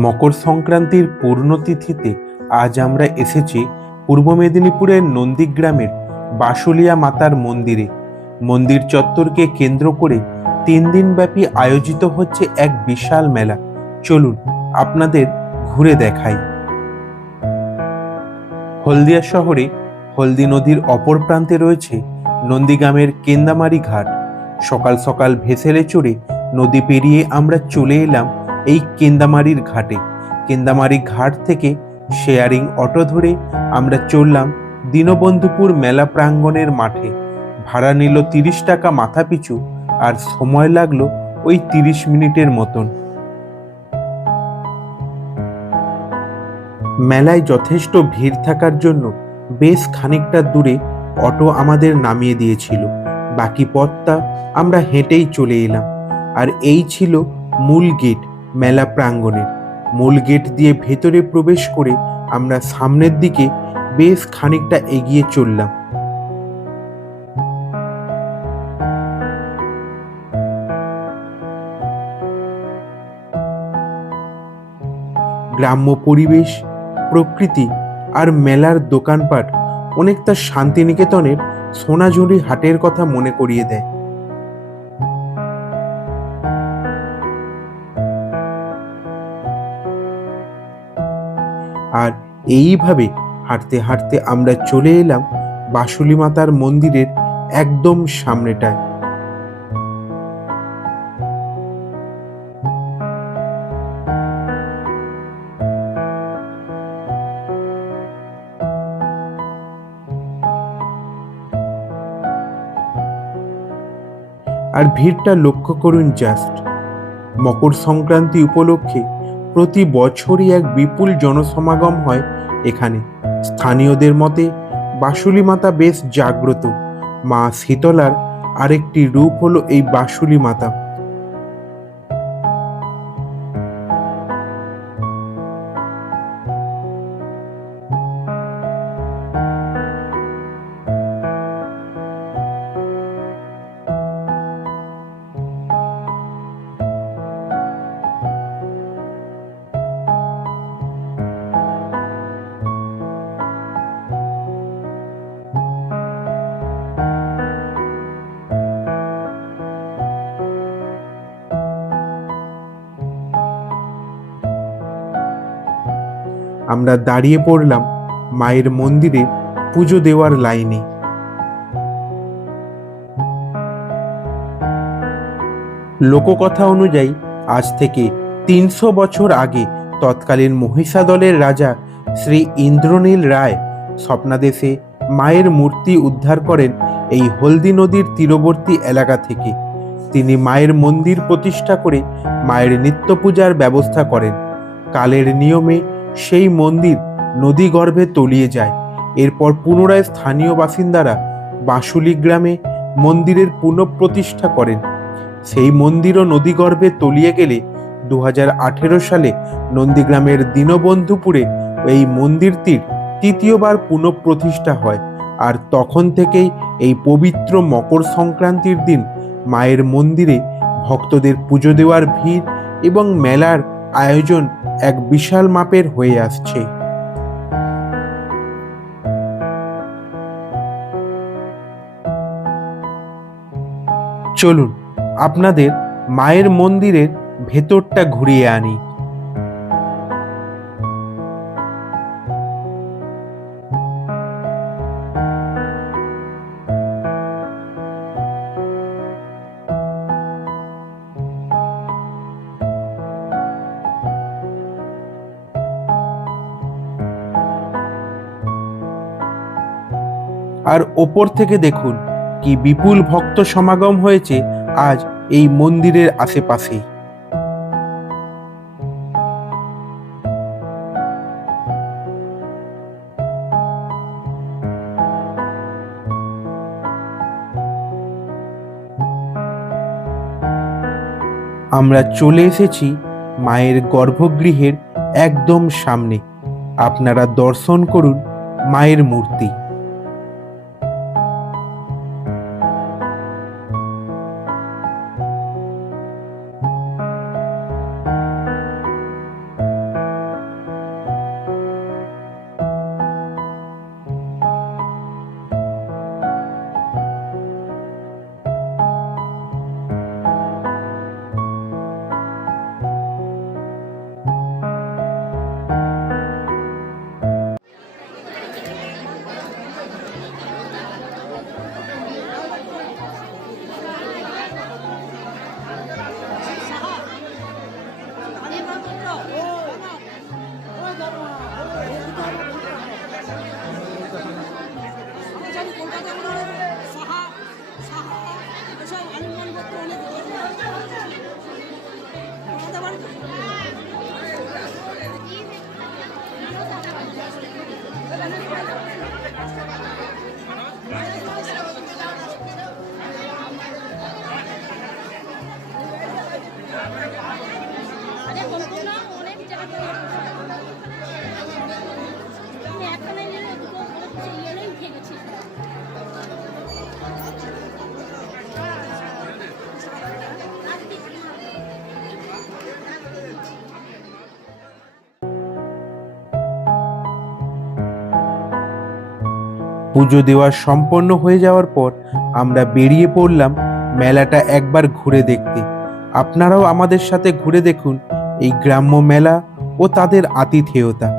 মকর সংক্রান্তির পূর্ণতিথিতে আজ আমরা এসেছি পূর্ব মেদিনীপুরের নন্দীগ্রামের বাসুলিয়া মাতার মন্দিরে। মন্দির চত্বরকে কেন্দ্র করে 3 দিন ব্যাপী আয়োজিত হচ্ছে এক বিশাল মেলা। চলুন আপনাদের ঘুরে দেখাই। হলদিয়া শহরে হলদি নদীর অপর প্রান্তে রয়েছে নন্দীগ্রামের কেন্দামারি ঘাট। সকাল সকাল ভেসেলে চড়ে নদী পেরিয়ে আমরা চলে এলাম এই কেন্দামারির ঘাটে। কেন্দামারি ঘাট থেকে শেয়ারিং অটো ধরে আমরা চললাম দীনবন্ধুপুর মেলা প্রাঙ্গণের মাঠে। ভাড়া নিল 30 টাকা মাথা পিছু, আর সময় লাগলো ওই 30 মিনিটের মতন। মেলায় যথেষ্ট ভিড় থাকার জন্য বেশ খানিকটা দূরে অটো আমাদের নামিয়ে দিয়েছিল। বাকি পথটা আমরা হেঁটেই চলে এলাম। আর এই ছিল মূল গেট মেলা প্রাঙ্গণের। মূল গেট দিয়ে ভেতরে প্রবেশ করে আমরা সামনের দিকে বেশ খানিকটা এগিয়ে চললাম। গ্রাম্য পরিবেশ, প্রকৃতি আর মেলার দোকানপাট অনেকটা শান্তিনিকেতনের সোনাঝুরি হাটের কথা মনে করিয়ে দেয়। আর এইভাবে হাঁটতে হাঁটতে আমরা চলে এলাম বাসুলি মাতার মন্দিরের একদম সামনেটায়। আর ভিড়টা লক্ষ্য করুন জাস্ট। মকর সংক্রান্তি উপলক্ষে প্রতি বছরই এক বিপুল জনসমাগম হয় এখানে। স্থানীয়দের মতে বাসুলি মাতা বেশ জাগ্রত। মা শীতলার আরেকটি রূপ হলো এই বাসুলি মাতা। আমরা দাঁড়িয়ে পড়লাম মায়ের মন্দিরে পুজো দেওয়ার লাইনে। লোককথা অনুযায়ী আজ থেকে 300 বছর আগে তৎকালীন মহিষাদলের রাজা শ্রী ইন্দ্রনীল রায় স্বপ্নাদেশে মায়ের মূর্তি উদ্ধার করেন এই হলদি নদীর তীরবর্তী এলাকা থেকে। তিনি মায়ের মন্দির প্রতিষ্ঠা করে মায়ের নিত্য পূজার ব্যবস্থা করেন। কালের নিয়মে সেই মন্দির নদী গর্ভে তলিয়ে যায়। এরপর পুনরায় স্থানীয় বাসিন্দারা বাসুলি গ্রামে মন্দিরের পুনঃপ্রতিষ্ঠা করেন। সেই মন্দিরও নদীগর্ভে তলিয়ে গেলে 2018 সালে নন্দীগ্রামের দীনবন্ধুপুরে এই মন্দিরটির তৃতীয়বার পুনঃপ্রতিষ্ঠা হয়। আর তখন থেকেই এই পবিত্র মকর সংক্রান্তির দিন মায়ের মন্দিরে ভক্তদের পুজো দেওয়ার ভিড় এবং মেলার আয়োজন এক বিশাল মাপের হয়ে আসছে। চলুন আপনাদের মায়ের মন্দিরের ভেতরটা ঘুরিয়ে আনি। আর ওপর থেকে দেখুন কি বিপুল ভক্ত সমাগম হয়েছে আজ এই মন্দিরের আশেপাশে। আমরা চলে এসেছি মায়ের গর্ভগৃহের একদম সামনে। আপনারা দর্শন করুন মায়ের মূর্তি। পুজো দেওয়া সম্পন্ন হয়ে যাওয়ার পর আমরা বেরিয়ে পড়লাম মেলাটা একবার ঘুরে দেখতে। আপনারাও আমাদের সাথে ঘুরে দেখুন এই গ্রাম্য মেলা ও তাদের আতিথেয়তা।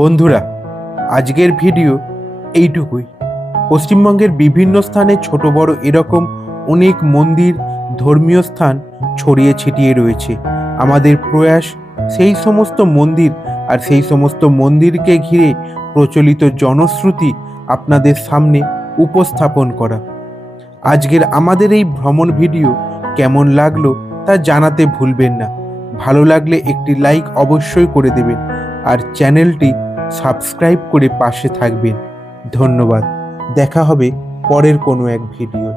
বন্ধুরা, আজকের ভিডিও এইটুকুই। পশ্চিমবঙ্গের বিভিন্ন স্থানে ছোট বড় এরকম অনেক মন্দির, ধর্মীয় স্থান ছড়িয়ে ছিটিয়ে রয়েছে। আমাদের প্রয়াস সেই সমস্ত মন্দির আর সেই সমস্ত মন্দিরকে ঘিরে প্রচলিত জনশ্রুতি আপনাদের সামনে উপস্থাপন করা। আজকের আমাদের এই ভ্রমণ ভিডিও কেমন লাগলো তা জানাতে ভুলবেন না। ভালো লাগলে একটি লাইক অবশ্যই করে দেবেন আর চ্যানেলটি সাবস্ক্রাইব করে পাশে থাকবেন। ধন্যবাদ। দেখা হবে পরের কোনো এক ভিডিও।